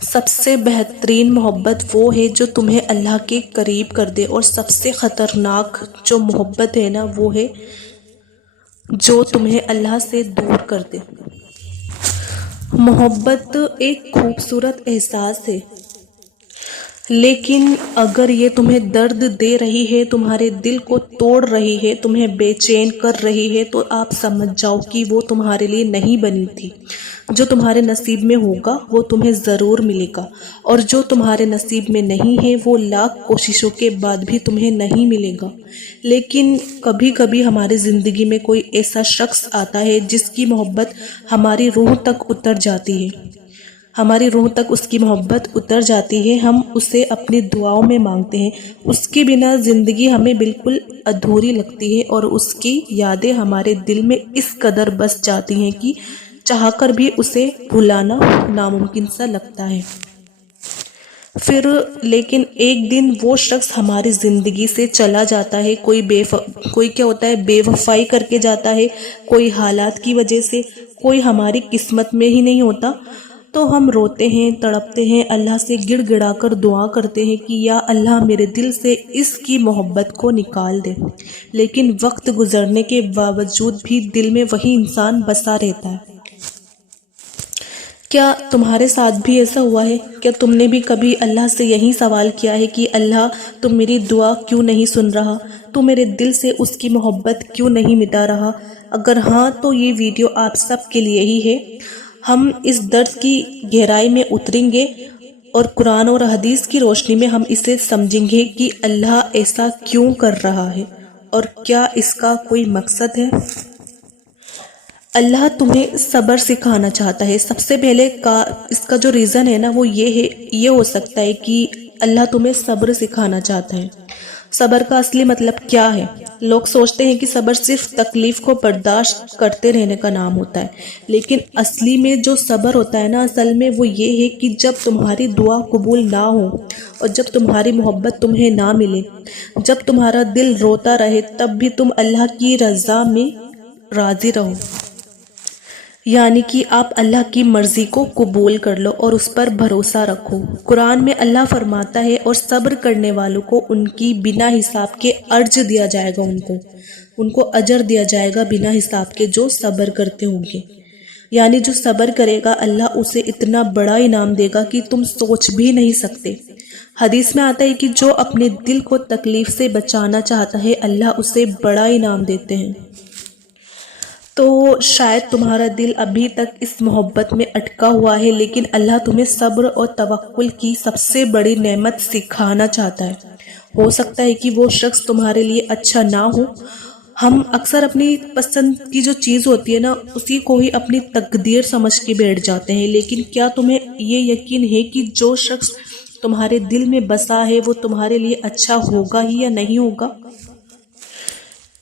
سب سے بہترین محبت وہ ہے جو تمہیں اللہ کے قریب کر دے، اور سب سے خطرناک جو محبت ہے نا وہ ہے جو تمہیں اللہ سے دور کر دے۔ محبت ایک خوبصورت احساس ہے، لیکن اگر یہ تمہیں درد دے رہی ہے، تمہارے دل کو توڑ رہی ہے، تمہیں بے چین کر رہی ہے، تو آپ سمجھ جاؤ کہ وہ تمہارے لیے نہیں بنی تھی۔ جو تمہارے نصیب میں ہوگا وہ تمہیں ضرور ملے گا، اور جو تمہارے نصیب میں نہیں ہے وہ لاکھ کوششوں کے بعد بھی تمہیں نہیں ملے گا۔ لیکن کبھی کبھی ہماری زندگی میں کوئی ایسا شخص آتا ہے جس کی محبت ہماری روح تک اتر جاتی ہے، ہماری روح تک اس کی محبت اتر جاتی ہے، ہم اسے اپنی دعاؤں میں مانگتے ہیں، اس کے بنا زندگی ہمیں بالکل ادھوری لگتی ہے، اور اس کی یادیں ہمارے دل میں اس قدر بس جاتی ہیں کہ چاہ کر بھی اسے بھلانا ناممکن سا لگتا ہے۔ پھر لیکن ایک دن وہ شخص ہماری زندگی سے چلا جاتا ہے، کوئی کیا ہوتا ہے بے وفائی کر کے جاتا ہے، کوئی حالات کی وجہ سے، کوئی ہماری قسمت میں ہی نہیں ہوتا، تو ہم روتے ہیں، تڑپتے ہیں، اللہ سے گڑ گڑا کر دعا کرتے ہیں کہ یا اللہ میرے دل سے اس کی محبت کو نکال دے۔ لیکن وقت گزرنے کے باوجود بھی دل میں وہی انسان بسا رہتا ہے۔ کیا تمہارے ساتھ بھی ایسا ہوا ہے؟ کیا تم نے بھی کبھی اللہ سے یہی سوال کیا ہے کہ اللہ تم میری دعا کیوں نہیں سن رہا؟ تو میرے دل سے اس کی محبت کیوں نہیں مٹا رہا؟ اگر ہاں تو یہ ویڈیو آپ سب کے لیے ہی ہے۔ ہم اس درد کی گہرائی میں اتریں گے، اور قرآن اور حدیث کی روشنی میں ہم اسے سمجھیں گے کہ اللہ ایسا کیوں کر رہا ہے، اور کیا اس کا کوئی مقصد ہے۔ اللہ تمہیں صبر سکھانا چاہتا ہے۔ سب سے پہلے اس کا جو ریزن ہے نا وہ یہ ہو سکتا ہے کہ اللہ تمہیں صبر سکھانا چاہتا ہے۔ صبر کا اصلی مطلب کیا ہے؟ لوگ سوچتے ہیں کہ صبر صرف تکلیف کو برداشت کرتے رہنے کا نام ہوتا ہے، لیکن اصلی میں جو صبر ہوتا ہے نا، اصل میں وہ یہ ہے کہ جب تمہاری دعا قبول نہ ہو، اور جب تمہاری محبت تمہیں نہ ملے، جب تمہارا دل روتا رہے، تب بھی تم اللہ کی رضا میں راضی رہو، یعنی کہ آپ اللہ کی مرضی کو قبول کر لو اور اس پر بھروسہ رکھو۔ قرآن میں اللہ فرماتا ہے اور صبر کرنے والوں کو ان کی بنا حساب کے اجر دیا جائے گا، ان کو اجر دیا جائے گا بنا حساب کے، جو صبر کرتے ہوں گے۔ یعنی جو صبر کرے گا اللہ اسے اتنا بڑا انعام دے گا کہ تم سوچ بھی نہیں سکتے۔ حدیث میں آتا ہے کہ جو اپنے دل کو تکلیف سے بچانا چاہتا ہے اللہ اسے بڑا انعام دیتے ہیں۔ تو شاید تمہارا دل ابھی تک اس محبت میں اٹکا ہوا ہے، لیکن اللہ تمہیں صبر اور توکل کی سب سے بڑی نعمت سکھانا چاہتا ہے۔ ہو سکتا ہے کہ وہ شخص تمہارے لیے اچھا نہ ہو۔ ہم اکثر اپنی پسند کی جو چیز ہوتی ہے نا اسی کو ہی اپنی تقدیر سمجھ کے بیٹھ جاتے ہیں، لیکن کیا تمہیں یہ یقین ہے کہ جو شخص تمہارے دل میں بسا ہے وہ تمہارے لیے اچھا ہوگا ہی یا نہیں ہوگا؟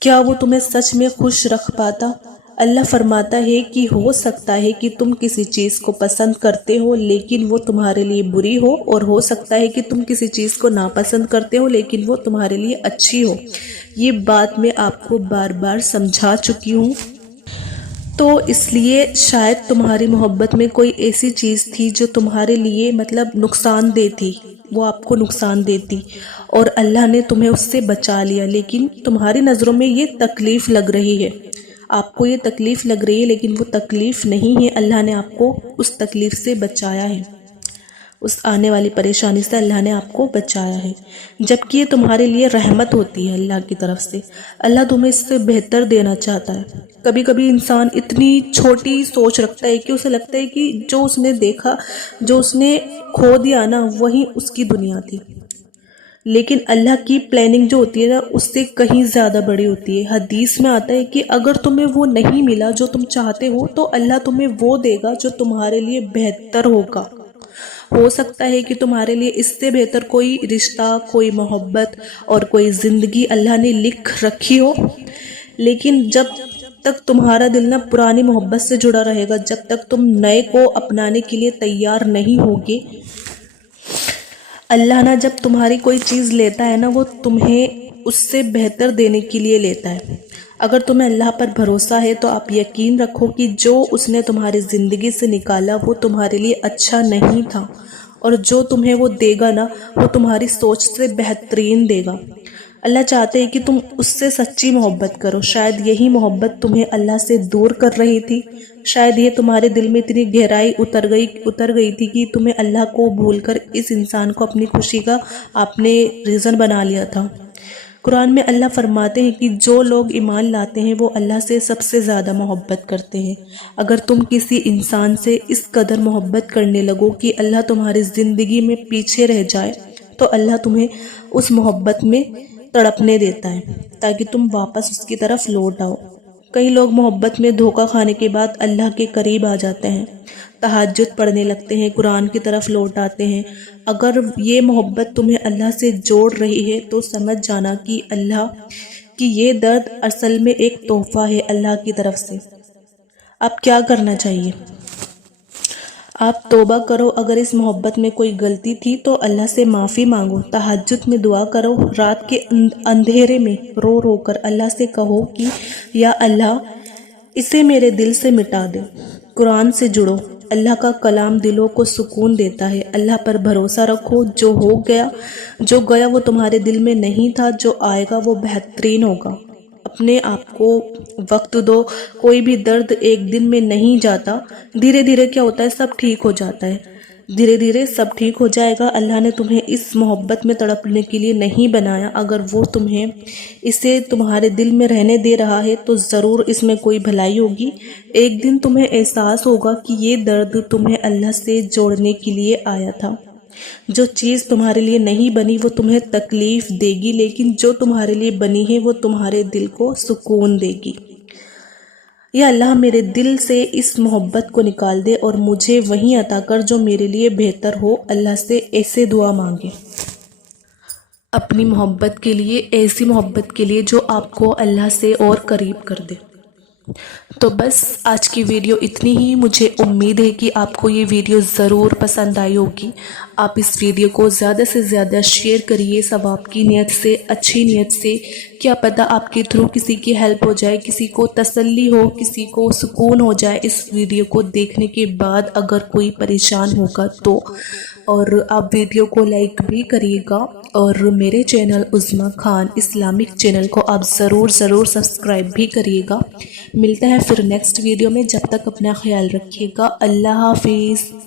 کیا وہ تمہیں سچ میں خوش رکھ پاتا؟ اللہ فرماتا ہے کہ ہو سکتا ہے کہ تم کسی چیز کو پسند کرتے ہو لیکن وہ تمہارے لیے بری ہو، اور ہو سکتا ہے کہ تم کسی چیز کو ناپسند کرتے ہو لیکن وہ تمہارے لیے اچھی ہو۔ یہ بات میں آپ کو بار بار سمجھا چکی ہوں۔ تو اس لیے شاید تمہاری محبت میں کوئی ایسی چیز تھی جو تمہارے لیے نقصان دہ تھی، وہ آپ کو نقصان دیتی، اور اللہ نے تمہیں اس سے بچا لیا، لیکن تمہاری نظروں میں یہ تکلیف لگ رہی ہے، آپ کو یہ تکلیف لگ رہی ہے، لیکن وہ تکلیف نہیں ہے، اللہ نے آپ کو اس تکلیف سے بچایا ہے، اس آنے والی پریشانی سے اللہ نے آپ کو بچایا ہے، جبکہ یہ تمہارے لیے رحمت ہوتی ہے اللہ کی طرف سے۔ اللہ تمہیں اس سے بہتر دینا چاہتا ہے۔ کبھی کبھی انسان اتنی چھوٹی سوچ رکھتا ہے کہ اسے لگتا ہے کہ جو اس نے دیکھا، جو اس نے کھو دیا نا وہی اس کی دنیا تھی، لیکن اللہ کی پلاننگ جو ہوتی ہے نا اس سے کہیں زیادہ بڑی ہوتی ہے۔ حدیث میں آتا ہے کہ اگر تمہیں وہ نہیں ملا جو تم چاہتے ہو تو اللہ تمہیں وہ دے گا جو تمہارے لیے بہتر ہوگا۔ ہو سکتا ہے کہ تمہارے لیے اس سے بہتر کوئی رشتہ، کوئی محبت اور کوئی زندگی اللہ نے لکھ رکھی ہو، لیکن جب تک تمہارا دل نہ پرانی محبت سے جڑا رہے گا، جب تک تم نئے کو اپنانے کے لیے تیار نہیں ہوگے، اللہ نہ جب تمہاری کوئی چیز لیتا ہے نا وہ تمہیں اس سے بہتر دینے کے لیے لیتا ہے۔ اگر تمہیں اللہ پر بھروسہ ہے تو آپ یقین رکھو کہ جو اس نے تمہاری زندگی سے نکالا وہ تمہارے لیے اچھا نہیں تھا، اور جو تمہیں وہ دے گا نا وہ تمہاری سوچ سے بہترین دے گا۔ اللہ چاہتے ہیں کہ تم اس سے سچی محبت کرو۔ شاید یہی محبت تمہیں اللہ سے دور کر رہی تھی، شاید یہ تمہارے دل میں اتنی گہرائی اتر گئی تھی کہ تمہیں اللہ کو بھول کر اس انسان کو اپنی خوشی کا آپ نے ریزن بنا لیا تھا۔ قرآن میں اللہ فرماتے ہیں کہ جو لوگ ایمان لاتے ہیں وہ اللہ سے سب سے زیادہ محبت کرتے ہیں۔ اگر تم کسی انسان سے اس قدر محبت کرنے لگو کہ اللہ تمہاری زندگی میں پیچھے رہ جائے تو اللہ تمہیں اس محبت میں تڑپنے دیتا ہے تاکہ تم واپس اس کی طرف لوٹ آؤ۔ کئی لوگ محبت میں دھوکہ کھانے کے بعد اللہ کے قریب آ جاتے ہیں، تہجد پڑھنے لگتے ہیں، قرآن کی طرف لوٹ آتے ہیں۔ اگر یہ محبت تمہیں اللہ سے جوڑ رہی ہے تو سمجھ جانا کہ یہ درد اصل میں ایک تحفہ ہے اللہ کی طرف سے۔ اب کیا کرنا چاہیے؟ آپ توبہ کرو، اگر اس محبت میں کوئی غلطی تھی تو اللہ سے معافی مانگو، تہجد میں دعا کرو، رات کے اندھیرے میں رو رو کر اللہ سے کہو کہ یا اللہ اسے میرے دل سے مٹا دے۔ قرآن سے جڑو، اللہ کا کلام دلوں کو سکون دیتا ہے۔ اللہ پر بھروسہ رکھو، جو گیا وہ تمہارے دل میں نہیں تھا، جو آئے گا وہ بہترین ہوگا۔ اپنے آپ کو وقت دو، کوئی بھی درد ایک دن میں نہیں جاتا، دھیرے دھیرے کیا ہوتا ہے سب ٹھیک ہو جاتا ہے، دھیرے دھیرے سب ٹھیک ہو جائے گا۔ اللہ نے تمہیں اس محبت میں تڑپنے کے لیے نہیں بنایا، اگر وہ تمہیں اسے تمہارے دل میں رہنے دے رہا ہے تو ضرور اس میں کوئی بھلائی ہوگی۔ ایک دن تمہیں احساس ہوگا کہ یہ درد تمہیں اللہ سے جوڑنے کے لیے آیا تھا۔ جو چیز تمہارے لیے نہیں بنی وہ تمہیں تکلیف دے گی، لیکن جو تمہارے لیے بنی ہے وہ تمہارے دل کو سکون دے گی۔ یا اللہ میرے دل سے اس محبت کو نکال دے اور مجھے وہی عطا کر جو میرے لیے بہتر ہو۔ اللہ سے ایسے دعا مانگے، اپنی محبت کے لیے، ایسی محبت کے لیے جو آپ کو اللہ سے اور قریب کر دے۔ تو بس آج کی ویڈیو اتنی ہی۔ مجھے امید ہے کہ آپ کو یہ ویڈیو ضرور پسند آئی ہوگی۔ آپ اس ویڈیو کو زیادہ سے زیادہ شیئر کریے، ثواب کی نیت سے، اچھی نیت سے، کیا پتہ آپ کے تھرو کسی کی ہیلپ ہو جائے، کسی کو تسلی ہو، کسی کو سکون ہو جائے اس ویڈیو کو دیکھنے کے بعد، اگر کوئی پریشان ہوگا تو۔ اور آپ ویڈیو کو لائک بھی کریے گا، اور میرے چینل عظمیٰ خان اسلامک چینل کو آپ ضرور سبسکرائب بھی کریے گا۔ ملتے ہیں پھر نیکسٹ ویڈیو میں، جب تک اپنا خیال رکھیے گا۔ اللہ حافظ۔